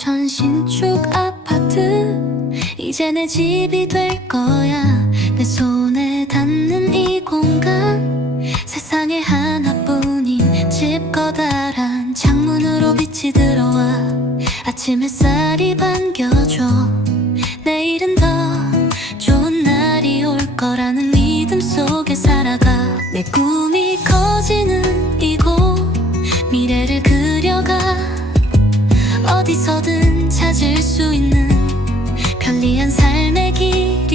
전신축 아파트. 이제 내 집이 될 거야. 내 손에 닿는 이 공간. 세상에 하나뿐인 집 커다란 창문으로 빛이 들어와. 아침 햇살이 반겨줘. 내일은 더 좋은 날이 올 거라는 믿음 속에 살아가. 내 꿈이 어디서든 찾을 수 있는 편리한 삶의 길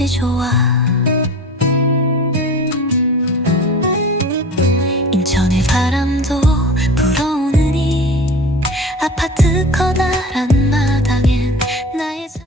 어쩐지 좋아. 인천의 바람도 불어오느니 아파트 건